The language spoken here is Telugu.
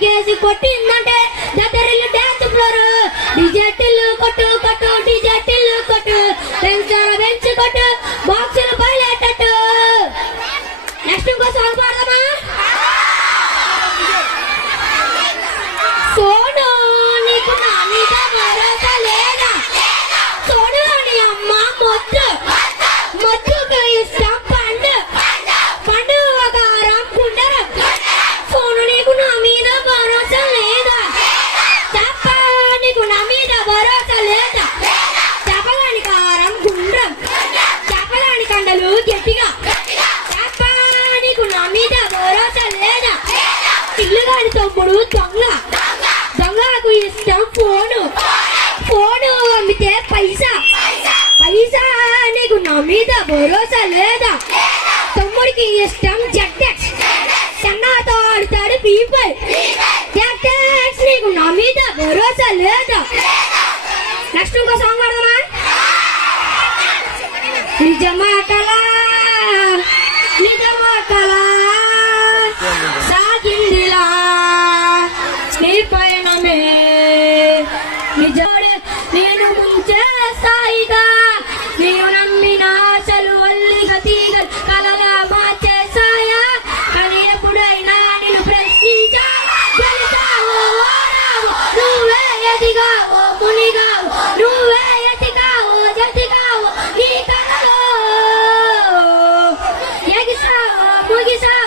కేసి కొట్టిందంటే దద్దరిల్లు డాన్స్ ఫ్లోర్ డిజెటిల్లు కొట్టు కొట్టు డిజెటిల్లు కొట్టు పెంచాల బెంచ్ కొట్టు బాక్సులు బయలేటట్టు. నెక్స్ట్ ఇంకో సాంగ్ పాడదామా? సోను నీకు నా మీద భరోసా లేదా? సోను అని అమ్మ మొద్దు మొద్దుకు ఇష్టం పండు పండు ఆకారం కుండరం. సోను నీకు నా మీద భరోసా లేదా? చెప్ప నీకు నా మీద భరోసా లేదా? చెప్పగాని కారం గుండ్రం చెప్పగాని కండలు గట్టిగా చెప్ప నీకు నా మీద భరోసా లేదా? ఇల్లుగాని తమ్ముడు దొంగ దొంగకు ఇష్టం ఫోను ఫోను అమ్మితే పైసా పైసా నీకు నా మీద భరోసా లేదా? తమ్ముడికి ఇష్టం జెట్టెక్స్ సన్నాతో ఆడుతాడు పీపుల్ జెట్టెక్స్ నీకు నా మీద భరోసా లేదా? నెక్స్ట్ ఇంకో సాంగ్ పాడదామా? నిజమా కలా నిజమా కలా సాగిందిలా నీ పయనమే నిజోడే నేను ముంచే సాయిగా నీవు నమ్మిన ఆశలు వల్లిగా తీగలు కలగా మార్చేసాయా. కానీ ఎప్పుడైనా నేను ప్రశ్నించా గెలిచావో ఓడావో నువ్వే ఎదిగావో మునిగావో నువ్వే ఎతికావో జతికావో నీ కలలో ఎగిసావో ముగిసావో